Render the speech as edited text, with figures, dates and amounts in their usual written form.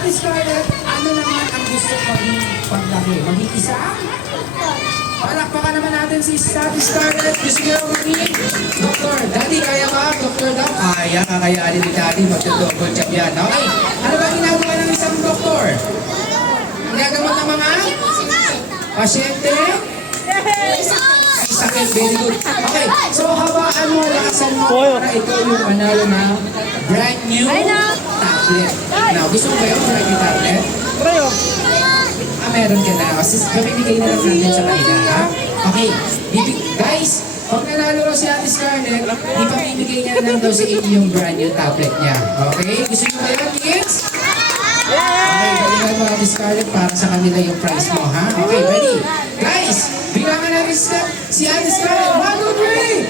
Ate Scarlett, ano naman ang gusto maging paglaki? Maging isang? Palakpakan naman natin si Ate Scarlett. Gusto niyo maging doktor. Daddy, kaya ba? Doktor daw? Kaya, kakayanin ni Daddy. Magdodoktor job yan. Okay. Ano ba ginagawa ng isang doktor? Ang gagamot ng mga pasyente? Ay, sakit. Very good. Okay. So, habaan mo, lakasan mo para ito yung manalo na brand new tablet. Now, gusto mo ba yung brand new tablet? Meron ka na. Kasi pamimigay na lang natin sa kanila, ha? Okay. Guys, pag nanalo raw si Ate Scarlett, ipamimigay niya lang daw sa inyo yung brand new tablet niya. Okay? Gusto niyo ba yun, kids? Okay, galingan mo Ate Scarlett para sa kanila yung prize mo, ha? Okay, ready? Guys, bilangan natin si Ate Scarlett. 1, 2, 3!